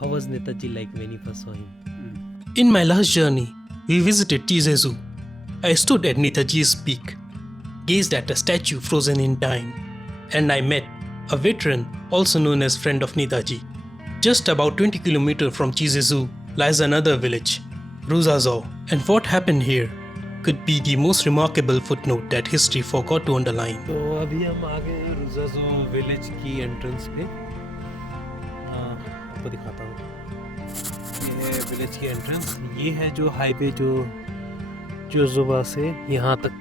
How was Netaji like when you first saw him? In my last journey, we visited Chizezu. I stood at Netaji's peak, gazed at a statue frozen in time, and I met a veteran, also known as friend of Netaji. Just about 20 kilometers from Chizezu lies another village, Ruzazo, and what happened here could be the most remarkable footnote that history forgot to underline. तो अभी हम आ गए हैं रुजाजो village की entrance पे। आपको दिखाता हूँ, ये विलेज की एंट्रेंस। ये है जो हाईवे जो जोजुबा से यहाँ तक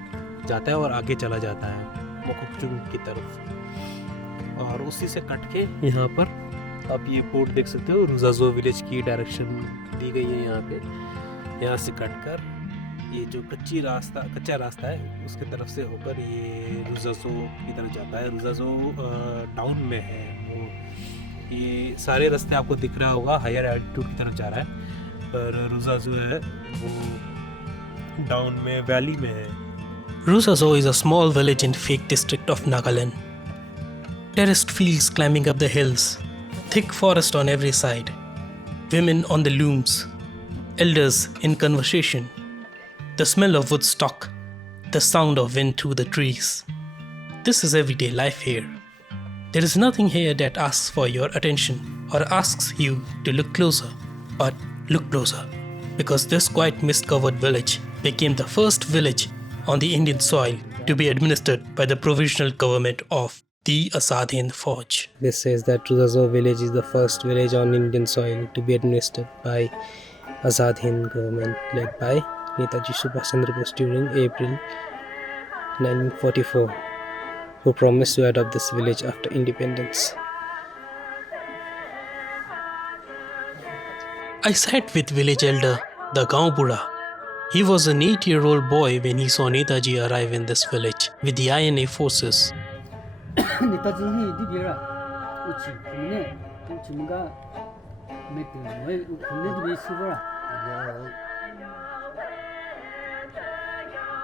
जाता है और आगे चला जाता है मोकोकचुंग की तरफ, और उसी से कट के यहाँ पर आप ये बोर्ड देख सकते हो, रुजाजो विलेज की डायरेक्शन दी गई है यहाँ पे। यहाँ से कट कर ये जो कच्चा रास्ता है उसके तरफ से होकर ये रुजाजो की तरफ जाता है। रुजाजो डाउन में है वो, ये सारे रास्ते आपको दिख रहा होगा हायर एल्टीट्यूड की तरफ जा रहा है, पर रुजाजो है वो डाउन में वैली में है। Ruzazo is a small village in Phek district of Nagaland. Terraced fields climbing up the hills, thick forest on every side, women on the looms, elders in conversation, the smell of wood stock, the sound of wind through the trees. This is everyday life here. There is nothing here that asks for your attention or asks you to look closer, but look closer, because this quiet mist-covered village became the first village on the Indian soil to be administered by the provisional government of the Azad Hind Fauj. This says that Ruzazo village is the first village on Indian soil to be administered by Azad Hind government led by Netaji Subhash Chandra Bose during April 1944, who promised to adopt this village after independence. I sat with village elder, the Gaon Budha. He was an 8-year-old boy when he saw Netaji arrive in this village with the INA forces. Netaji दिबेरा उची ने उचिमगा मेते वे उखने दिबे सुबरा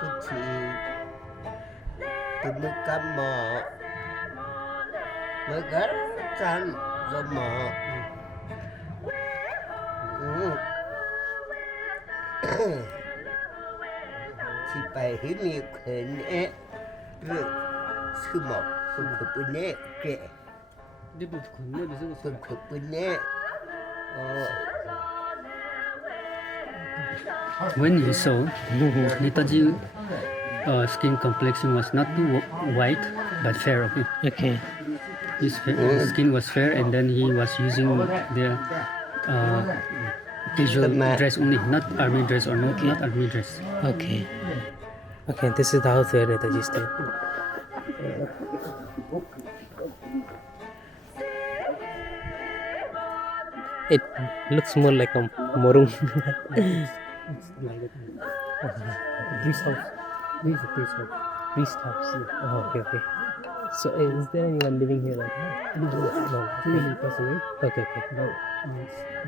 कुछ तुम मगर चान जमा सिपाही में खने सुमा सुखपुने के दिबे खुने बिसे सुखपुने When he saw Netaji skin complexion was not too white but fair. Okay. His skin was fair, and then he was using the casual dress only, not army dress or not army dress. Okay. Okay, this is the house where Netaji stayed. It looks more like a morung. It's like this house. This is a priest house. Priest house. Oh, okay. So is there anyone living here right now? No, he passed away. Okay. But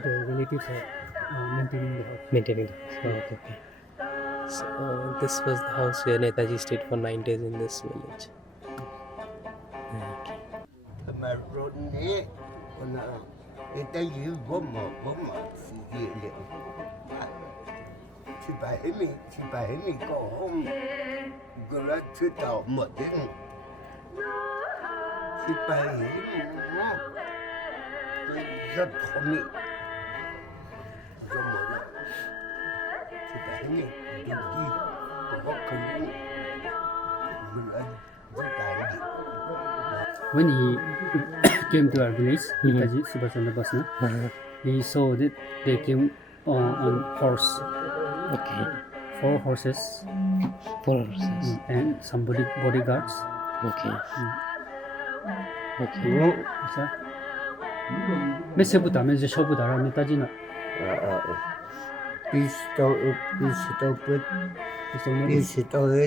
the relatives are maintaining the house. Maintaining the house. Oh, okay. So this was the house where Netaji stayed for 9 days in this village. Okay. Tamarone ona ita yu goma sidi le sipahi go home gura tuta modin sipahi the promi goma sipahi dugi kokoni gura When he came to our village, Netaji Subhash Chandra Bose, he saw that they came on horse. Okay. 4 horses 4 horses. and some bodyguards. Okay. Isa. May sebuta, may jeshobuta ra Netaji na. Pistol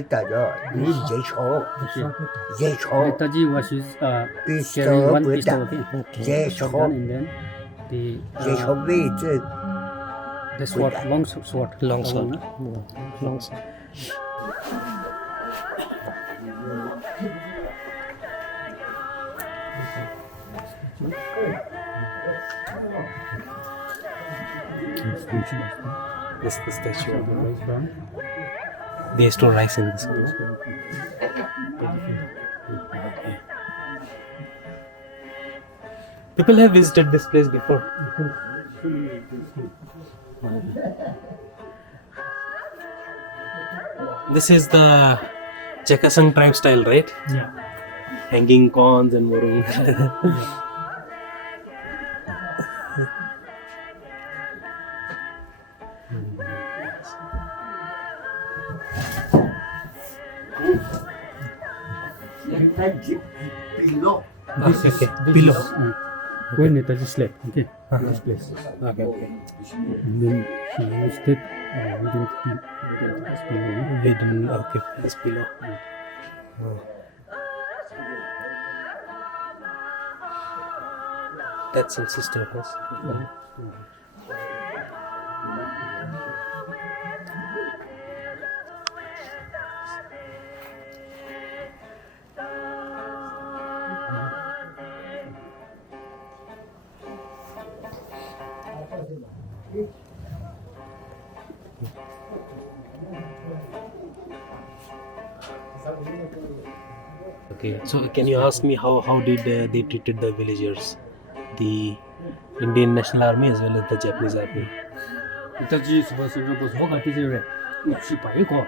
다져 제초 Netaji was Pistol carrying one with pistol, that. okay, Yes, shotgun, and then the 제초 위즈 the sword, long sword. Long Tawag sword. na. Long sword. This is the statue. Rice brown. They store rice in this place. People have visited this place before. This is the Chakasang tribe style, right? Yeah. Hanging corns and morung. Pillow. This is Below. when Netaji slept. Okay. This place. Okay, okay. And then he used it. We didn't get this pillow. Hidden, okay, this below. That's some sister house. Okay, so can you ask me how did they treated the villagers, the Indian National Army as well as the Japanese Army? Netaji Subhash Chandra Bose hoga tijere uchi pai ko.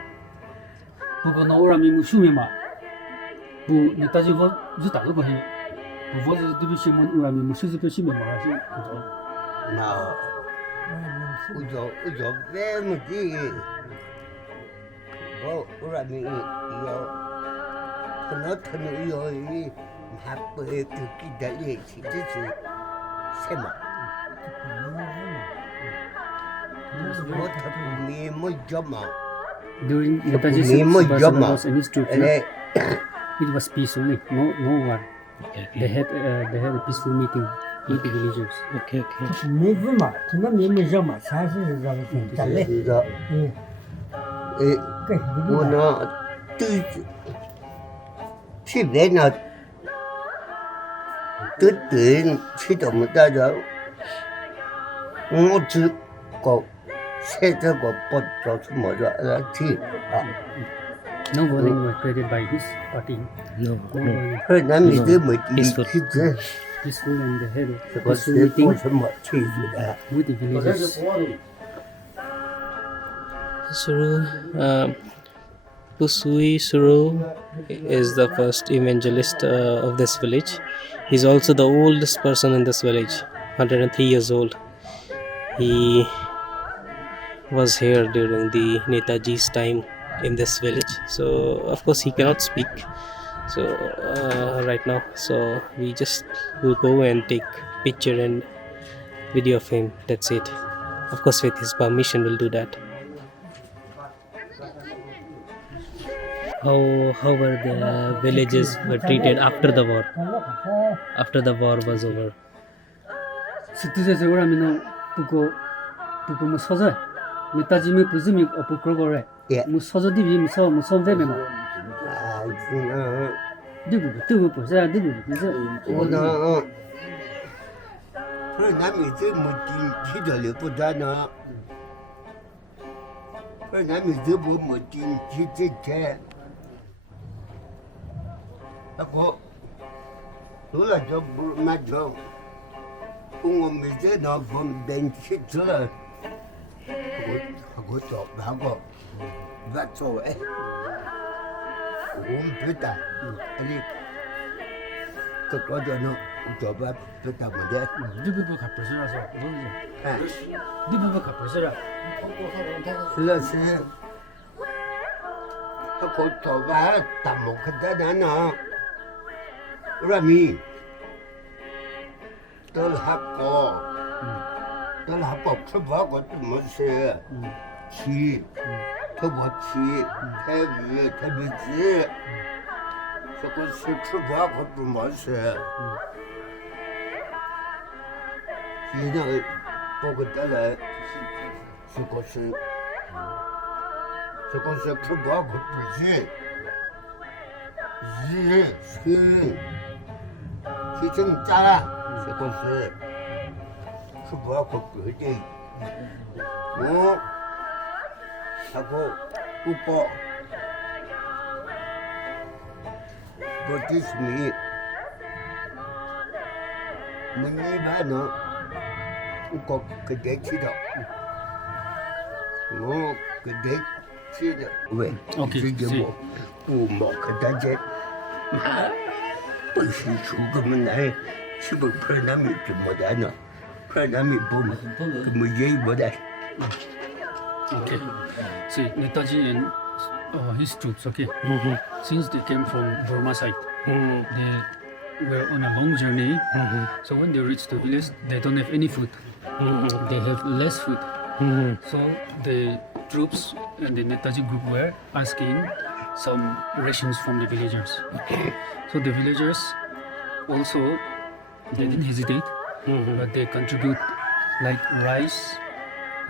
Bu ko na ora mi mu shu mi ma. Bu Netaji ho zu ta ko he. Bu vo zu dibi shi mo ora mi mu shu zu pe shi mi ma shi. No. Ujo ve mu di. Bo ora mi yo. Kono kono yo yi. Ma po e tu ki da ye chi ji ji. Sema. Mo ta mi mo joma. During Netaji Nemo Subhash Chandra Joma. Bose and his troops, Ele it was peace only. No war. Okay, They had a peaceful meeting with the villagers. okay, okay. 没子嘛，他那没没热嘛，全是热的，真的。 Ida. 嗯， E 对， 我呢，对，去年呢，对对，去到么大家，我只个现在个不做什么的去啊， No warning was created by his party. No, No no. warning. 后来没得没地 Peaceful. 去这， Peaceful and they had 这 a 个 peaceful 是做 meeting 什么去的？ with the villagers. Suru, Pusui Suru is the first evangelist of this village. He's also the oldest person in this village, 103 years old. He was here during the Netaji's time in this village. So of course he cannot speak. So right now, so we just will go and take picture and video of him. That's it. Of course, with his permission, we'll do that. How were the villages were treated after the war? After the war was over. Citizens were buko mu sozo. Netaji me puzumi buko gore. Yeah. Mu sozo dibi mu so ve me ma. 啊，是 Dibu bu sa dibu bu sa. 我呢，后来没得没地去这里不得呢，后来没得不没地去这这。 Ako, tula jo na jo. Kung umise na from bench tula. Ako to bago. That's all eh. Pita. Ali. Kau no coba pita mode. Dibu bu ka presera so. Ah, Dibu bu ka presera. sila si. Ako to ba tamo kada na. Rami. Tol hako. Tol hako khaba ko mo se. Chi. Thobo chi. Thebe thebe ji. Sako se khaba ko mo se. Chi na ko ko ta la. Sako se khaba ko ji. Ji. Chi. 去挣扎了，这个是吃不好不对，我他个不包，不dis me，我一般呢，我给带去的，我给带去的，喂， OK，这个是我冇给大家，不是出个么来，是不是那么这么大呢？Pradami Bum, Mujay Bodak. Okay. See, Netaji and his troops, okay, since they came from Burma side, they were on a long journey. So when they reach the village, they don't have any food. They have less food. So the troops and the Netaji group were asking some rations from the villagers. So the villagers also, they didn't hesitate, but they contribute like rice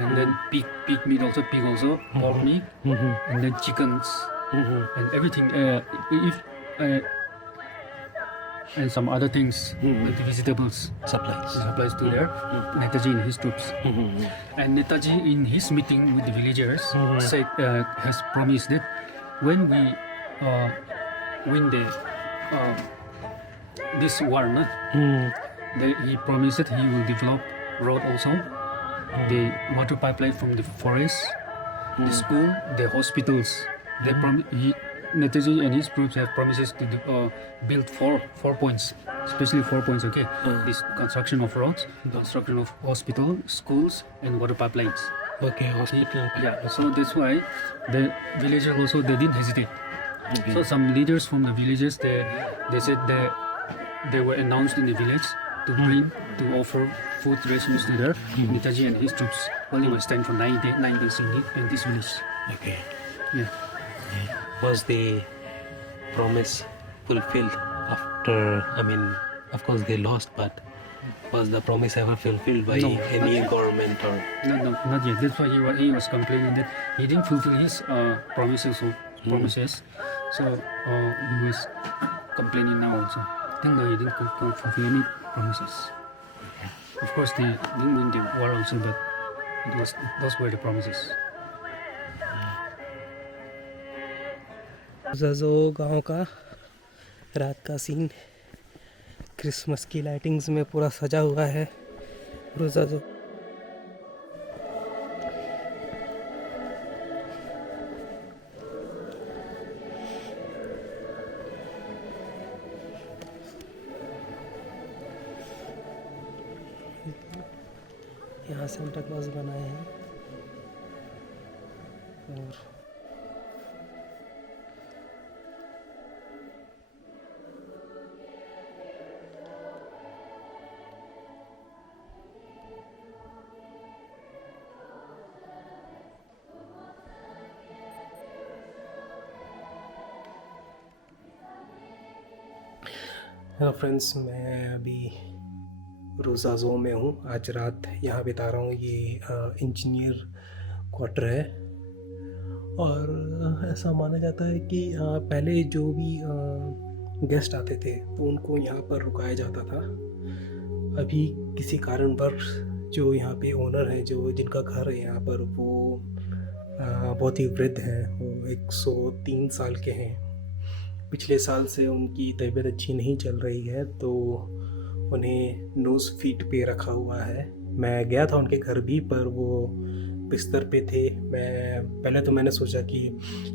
and then pig meat also, pork meat, and then chickens and everything. If and some other things like the vegetables supplies to their Netaji and his troops. And Netaji in his meeting with the villagers said has promised that when we win the this war, no? He promised that he will develop road also, the water pipeline from the forest, the school, the hospitals. They Netaji and his groups have promises to build four points, especially 4 points. Okay, this construction of roads, construction of hospital, schools, and water pipelines. Okay, hospital. Yeah, so that's why the villagers also they didn't hesitate. So some leaders from the villages they said they were announced in the village to bring to offer food rations to their Netaji and his troops while they were staying for 9 days in this village. Okay. Yeah. Was the promise fulfilled after? I mean, of course they lost, but was the promise ever fulfilled by No. any government or? No, not yet. That's why he was complaining that he didn't fulfill his promises. So he was complaining now also. Then though he didn't fulfill any promises. Of course, they didn't win the war also, but those were the promises. जजो गांव का रात का scene Christmas की lightings में पूरा सजा हुआ है रोजाजो। यहाँ सेंटा क्लॉज बनाए हैं और हेलो फ्रेंड्स, मैं अभी रोज़ाज़ो में हूँ। आज रात यहाँ बिता रहा हूँ। ये इंजीनियर क्वार्टर है और ऐसा माना जाता है कि पहले जो भी गेस्ट आते थे तो उनको यहाँ पर रुकाया जाता था। अभी किसी कारणवश जो यहाँ पे ओनर हैं, जो जिनका घर है यहाँ पर, वो बहुत ही वृद्ध हैं। वो 103 साल के हैं। पिछले साल से उनकी तबीयत अच्छी नहीं चल रही है, तो उन्हें नोज़ फीट पे रखा हुआ है। मैं गया था उनके घर भी, पर वो बिस्तर पे थे। मैंने सोचा कि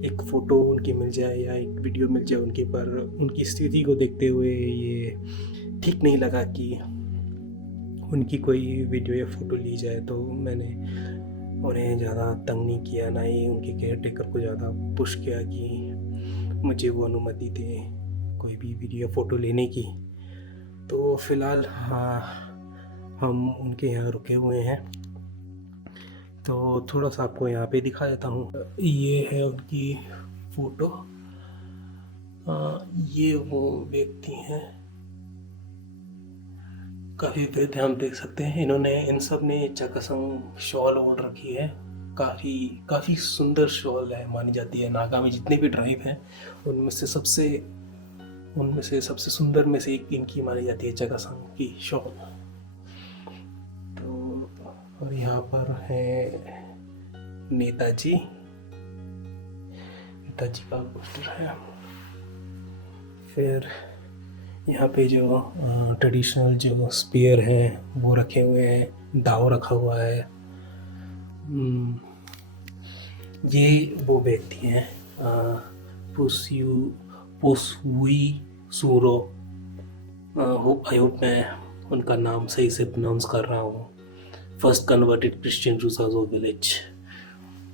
एक फ़ोटो उनकी मिल जाए या एक वीडियो मिल जाए उनकी, पर उनकी स्थिति को देखते हुए ये ठीक नहीं लगा कि उनकी कोई वीडियो या फ़ोटो ली जाए। तो मैंने उन्हें ज़्यादा तंग नहीं किया, ना ही उनके केयर टेकर को ज़्यादा पुश किया कि मुझे वो अनुमति दे कोई भी वीडियो फ़ोटो लेने की। तो फ़िलहाल हम उनके यहाँ रुके हुए हैं, तो थोड़ा सा आपको यहाँ पे दिखा देता हूँ। ये है उनकी फ़ोटो। ये वो व्यक्ति हैं, काफ़ी वृद्ध हम देख सकते हैं। इन्होंने इन सब ने चकासंग शॉल ओढ़ रखी है। काफ़ी सुंदर शॉल है, मानी जाती है। नागा में जितने भी ट्राइब हैं उनमें से सबसे सुंदर में से एक इनकी मानी जाती है चकासंग की शॉल। तो और यहाँ पर है नेताजी का पोस्टर है। फिर यहाँ पे जो ट्रेडिशनल जो स्पीयर हैं वो रखे हुए हैं, दाव रखा हुआ है। ये वो व्यक्ति हैं पोसुई सूरो, आई होप मैं उनका नाम सही से प्रोनाउंस कर रहा हूँ। फर्स्ट कन्वर्टेड क्रिश्चियन रूसाजो विलेज।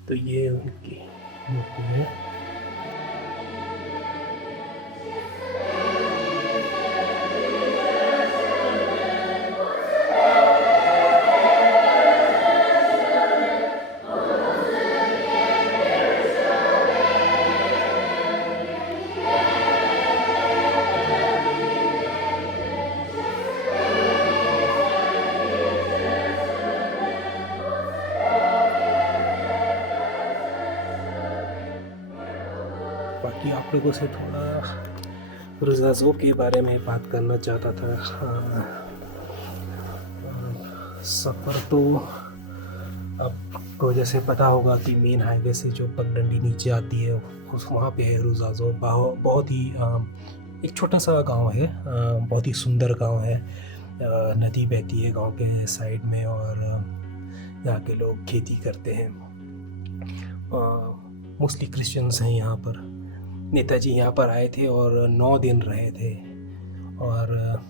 तो ये उनकी मूर्ति है। बाकी आप लोगों से थोड़ा रुज़ाज़ो के बारे में बात करना चाहता था। सफ़र तो आपको जैसे पता होगा कि मेन हाईवे से जो पगडंडी नीचे आती है उस वहाँ पे है रुज़ाज़ो। बहुत ही एक छोटा सा गांव है, बहुत ही सुंदर गांव है। नदी बहती है गांव के साइड में और यहाँ के लोग खेती करते हैं। मोस्टली क्रिश्चियंस हैं यहाँ पर। नेताजी यहाँ पर आए थे और 9 दिन रहे थे और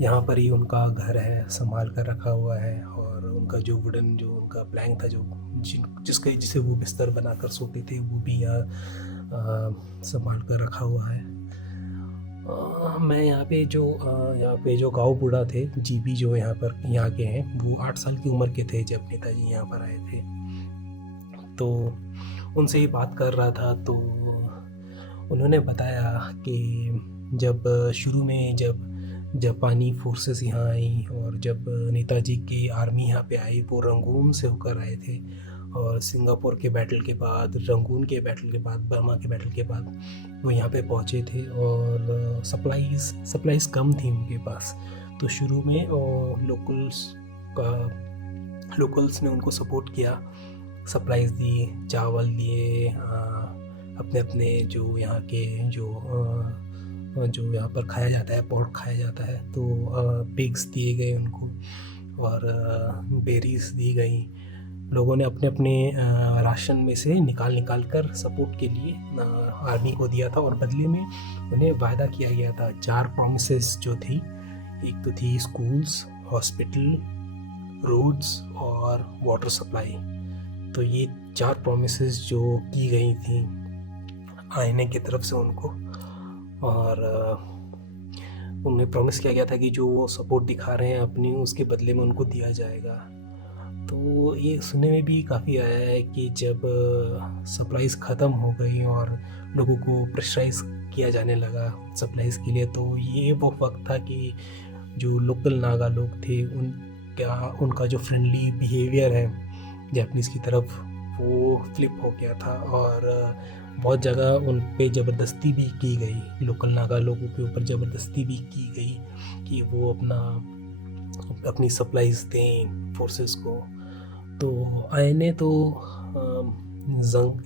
यहाँ पर ही उनका घर है, संभाल कर रखा हुआ है। और उनका जो वुडन जो उनका प्लैंक था, जो जिसे वो बिस्तर बनाकर सोते थे, वो भी यहाँ संभाल कर रखा हुआ है। मैं यहाँ पे जो गाँव बूढ़ा थे जीबी जो यहाँ के हैं, वो 8 साल की उम्र के थे जब नेताजी यहाँ पर आए थे। तो उनसे ही बात कर रहा था तो उन्होंने बताया कि जब शुरू में जब जापानी फोर्सेस यहाँ आई और जब नेताजी की आर्मी यहाँ पे आई, वो रंगून से होकर आए थे। और सिंगापुर के बैटल के बाद, रंगून के बैटल के बाद, बर्मा के बैटल के बाद वो यहाँ पे पहुँचे थे और सप्लाईज़ कम थी उनके पास। तो शुरू में लोकल्स ने उनको सपोर्ट किया, सप्लाईज़ दी, चावल दिए, अपने जो यहाँ के जो यहाँ पर खाया जाता है, पोर्क खाया जाता है, तो पिग्स दिए गए उनको और बेरीज दी गई। लोगों ने अपने राशन में से निकाल कर सपोर्ट के लिए आर्मी को दिया था और बदले में उन्हें वायदा किया गया था 4 प्रॉमिसेस जो थी। एक तो थी स्कूल्स, हॉस्पिटल, रोड्स और वाटर सप्लाई। तो ये 4 प्रॉमिसेस जो की गई थी आईने की तरफ से उनको, और उन्हें प्रॉमिस किया गया था कि जो वो सपोर्ट दिखा रहे हैं अपनी, उसके बदले में उनको दिया जाएगा। तो ये सुनने में भी काफ़ी आया है कि जब सप्लाईज़ ख़त्म हो गई और लोगों को प्रेशराइज किया जाने लगा सप्लाईज़ के लिए, तो ये वो वक्त था कि जो लोकल नागा लोग थे उनका जो फ्रेंडली बिहेवियर है जापानीज़ की तरफ, वो फ्लिप हो गया था और बहुत जगह उन पे ज़बरदस्ती भी की गई, लोकल नागा लोगों के ऊपर ज़बरदस्ती भी की गई कि वो अपनी सप्लाईज़ दें फोर्सेस को। तो आईने तो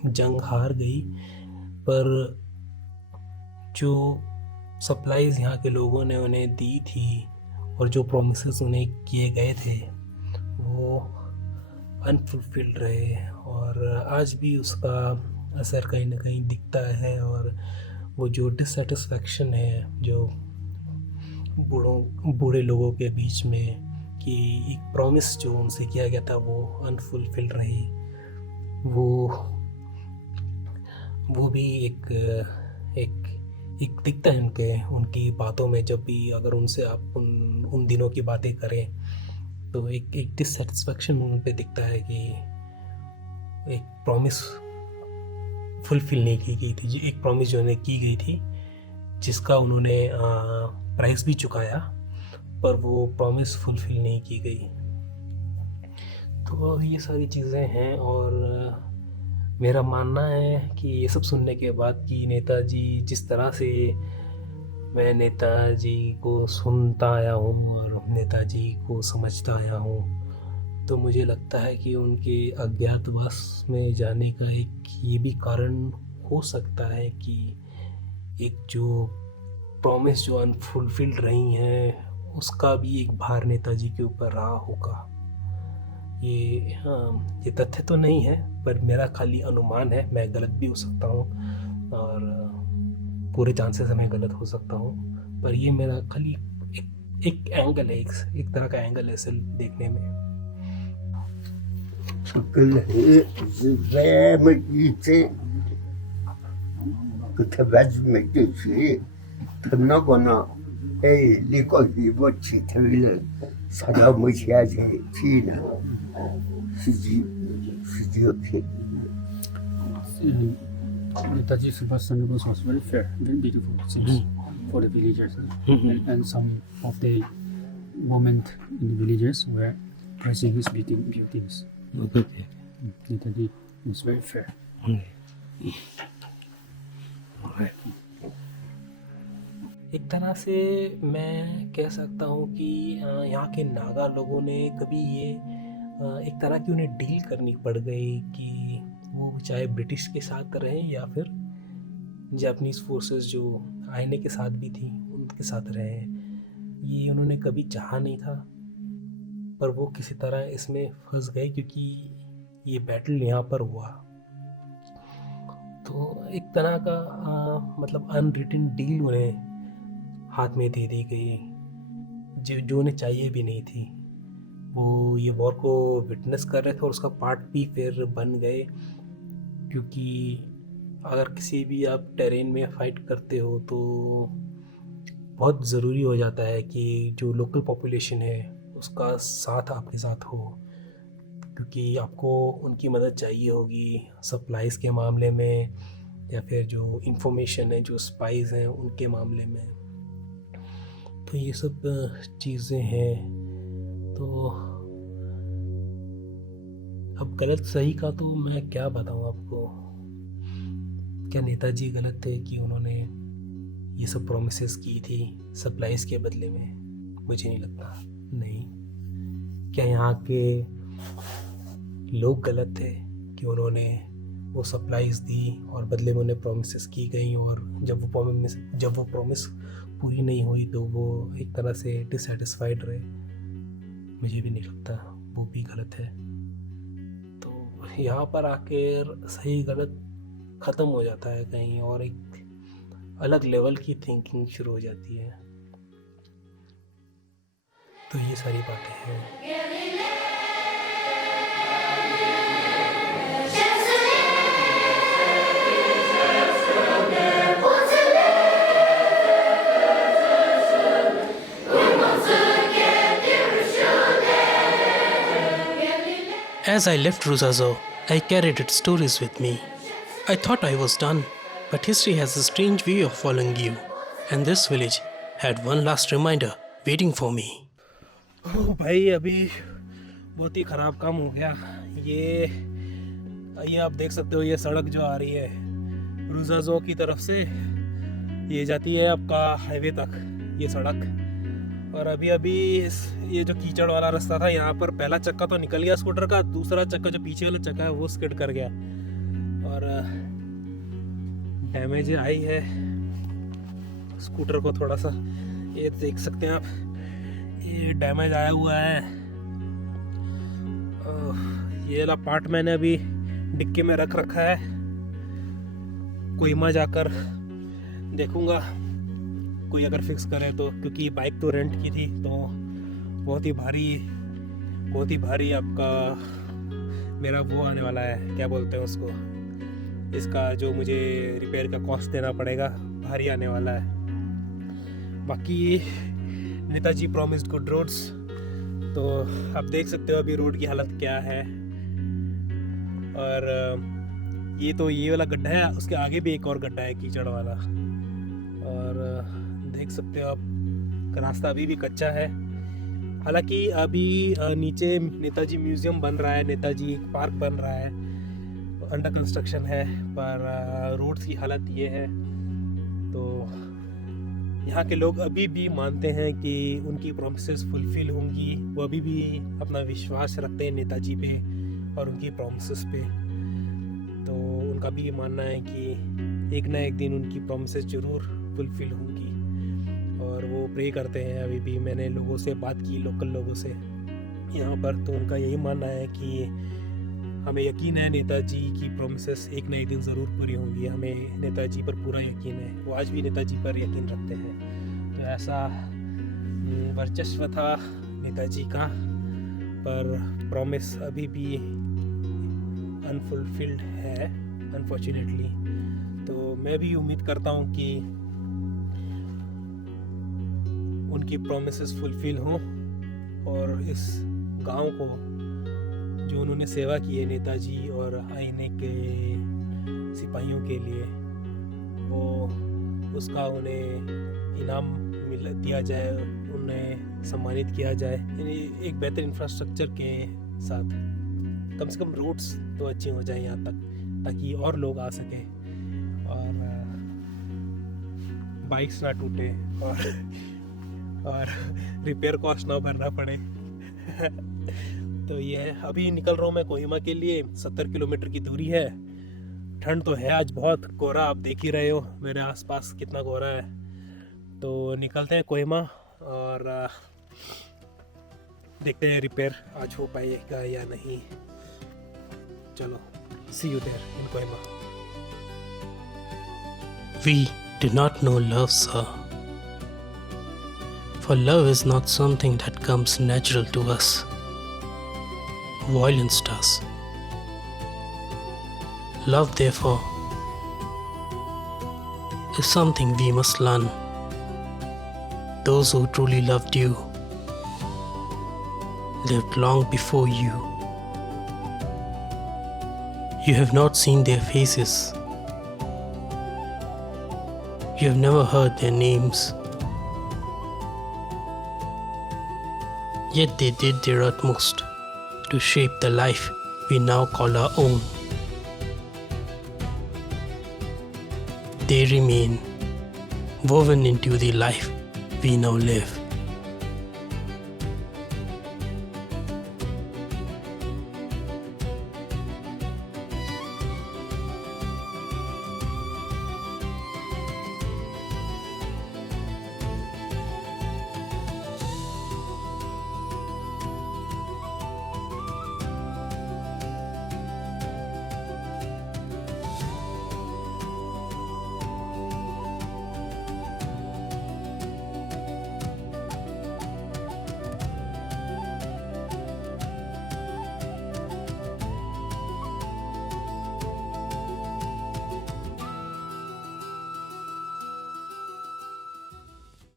जंग हार गई, पर जो सप्लाईज़ यहाँ के लोगों ने उन्हें दी थी और जो प्रॉमिसेस उन्हें किए गए थे वो अनफुलफिल्ड रहे और आज भी उसका असर कहीं ना कहीं दिखता है। और वो जो डिससेटिस्फैक्शन है जो बूढ़े लोगों के बीच में कि एक प्रॉमिस जो उनसे किया गया था वो अनफुलफिल्ड रही, वो भी एक दिखता है उनकी बातों में। जब भी अगर उनसे आप उन दिनों की बातें करें तो एक डिससेटिस्फैक्शन उन पे दिखता है कि एक प्रॉमिस फुलफिल नहीं की गई थी, एक प्रॉमिस जो उन्हें की गई थी जिसका उन्होंने प्राइस भी चुकाया, पर वो प्रॉमिस फुलफिल नहीं की गई। तो ये सारी चीज़ें हैं और मेरा मानना है कि ये सब सुनने के बाद कि नेताजी जिस तरह से मैं नेताजी को सुनता आया हूँ और नेताजी को समझता आया हूँ, तो मुझे लगता है कि उनके अज्ञातवास में जाने का एक ये भी कारण हो सकता है कि एक जो प्रॉमिस जो अनफुलफिल्ड रही हैं उसका भी एक भार नेताजी के ऊपर रहा होगा। ये तथ्य तो नहीं है पर मेरा खाली अनुमान है, मैं गलत भी हो सकता हूँ और पूरे चांसेस है मैं गलत हो सकता हूँ, पर ये मेरा खाली एक एंगल है, एक तरह का एंगल है इसे देखने में। Netaji Subhash Chandra Bose was very fair, very beautiful scenes for the villagers, and some of the women in the villages were praising his beauties. Netaji was very fair. एक तरह से मैं कह सकता हूँ कि यहाँ के नागा लोगों ने कभी ये एक तरह की उन्हें डील करनी पड़ गई कि वो चाहे ब्रिटिश के साथ रहें या फिर जापानीज़ फोर्सेस जो आईने के साथ भी थी उनके साथ रहें। ये उन्होंने कभी चाहा नहीं था पर वो किसी तरह इसमें फंस गए क्योंकि ये बैटल यहाँ पर हुआ। तो एक तरह का मतलब अनरिटन डील उन्हें हाथ में दे दी गई जो उन्हें चाहिए भी नहीं थी। वो ये वॉर को विटनेस कर रहे थे और उसका पार्ट भी फिर बन गए, क्योंकि अगर किसी भी आप टेरेन में फाइट करते हो तो बहुत ज़रूरी हो जाता है कि जो लोकल पॉपुलेशन है उसका साथ आपके साथ हो, क्योंकि आपको उनकी मदद चाहिए होगी सप्लाईज़ के मामले में या फिर जो इंफॉर्मेशन है, जो स्पाइस हैं उनके मामले में। तो ये सब चीज़ें हैं। तो अब गलत सही का तो मैं क्या बताऊँ आपको। क्या नेताजी गलत थे कि उन्होंने ये सब प्रोमिसेस की थी सप्लाईज़ के बदले में? मुझे नहीं लगता। नहीं। क्या यहाँ के लोग गलत थे कि उन्होंने वो सप्लाईज़ दी और बदले में उन्हें प्रोमिसेस की गई और जब वो प्रॉमिस पूरी नहीं हुई तो वो एक तरह से डिससेटिस्फाइड रहे? मुझे भी नहीं लगता, वो भी गलत है। तो यहाँ पर आकर सही गलत ख़त्म हो जाता है कहीं और एक अलग लेवल की थिंकिंग शुरू हो जाती है। तो ये सारी बातें हैं। As I left Ruzazo, I carried its stories with me. I thought I was done, but history has a strange way of following you, and this village had one last reminder waiting for me. भाई अभी बहुत ही ख़राब काम हो गया। ये आप देख सकते हो, ये सड़क जो आ रही है रुजाजो की तरफ से, ये जाती है आपका हाईवे तक ये सड़क। और अभी ये जो कीचड़ वाला रास्ता था यहाँ पर पहला चक्का तो निकल गया स्कूटर का, दूसरा चक्का जो पीछे वाला चक्का है वो स्किड कर गया और डैमेज आई है स्कूटर को थोड़ा सा। ये देख सकते हैं आप, ये डैमेज आया हुआ है। ये वाला पार्ट मैंने अभी डिक्की में रख रखा है, कोहिमा जाकर देखूंगा कोई अगर फिक्स करे तो, क्योंकि बाइक तो रेंट की थी तो बहुत ही भारी आपका मेरा वो आने वाला है, क्या बोलते हैं उसको, इसका जो मुझे रिपेयर का कॉस्ट देना पड़ेगा भारी आने वाला है। बाकी नेताजी प्रॉमिस्ड गुड रोड्स, तो आप देख सकते हो अभी रोड की हालत क्या है। और ये वाला गड्ढा है, उसके आगे भी एक और गड्ढा है कीचड़ वाला, और देख सकते हो आप रास्ता अभी भी कच्चा है। हालांकि अभी नीचे नेताजी म्यूजियम बन रहा है, नेताजी पार्क बन रहा है, अंडर कंस्ट्रक्शन है, पर रोड्स की हालत ये है। तो यहाँ के लोग अभी भी मानते हैं कि उनकी प्रॉमिसेस फुलफिल होंगी। वो अभी भी अपना विश्वास रखते हैं नेताजी पे और उनकी प्रॉमिसेस पे। तो उनका भी ये मानना है कि एक ना एक दिन उनकी प्रॉमिसेस ज़रूर फुलफिल होंगी और वो प्रे करते हैं। अभी भी मैंने लोगों से बात की, लोकल लोगों से यहाँ पर, तो उनका यही मानना है कि हमें यकीन है नेताजी की प्रॉमिसेस एक ना एक दिन ज़रूर पूरी होंगी। हमें नेताजी पर पूरा यकीन है, वो आज भी नेताजी पर यकीन रखते हैं। तो ऐसा वर्चस्व था नेताजी का, पर प्रॉमिस अभी भी अनफुलफिल्ड है अनफॉर्चुनेटली। तो मैं भी उम्मीद करता हूँ कि उनकी प्रॉमिसेस फुलफिल हों और इस गांव को जो उन्होंने सेवा की है नेताजी और आईने के सिपाहियों के लिए, वो उसका उन्हें इनाम दिया जाए, उन्हें सम्मानित किया जाए। यानी एक बेहतर इंफ्रास्ट्रक्चर के साथ, कम से कम रोड्स तो अच्छी हो जाए यहाँ तक, ताकि और लोग आ सकें और बाइक्स ना टूटे और रिपेयर कॉस्ट ना भरना पड़े। तो ये है, अभी निकल रहा हूँ मैं कोहिमा के लिए। 70 किलोमीटर की दूरी है। ठंड तो है आज बहुत, कोहरा आप देख ही रहे हो मेरे आसपास कितना कोहरा है। तो निकलते हैं कोहिमा और देखते हैं रिपेयर आज हो पाएगा या नहीं। चलो, see you there in Kohima. We do not know love, sir. For love is not something that comes natural to us. Violence does. Love, therefore, is something we must learn. Those who truly loved you lived long before you. You have not seen their faces. You have never heard their names. Yet they did their utmost to shape the life we now call our own. They remain woven into the life we now live.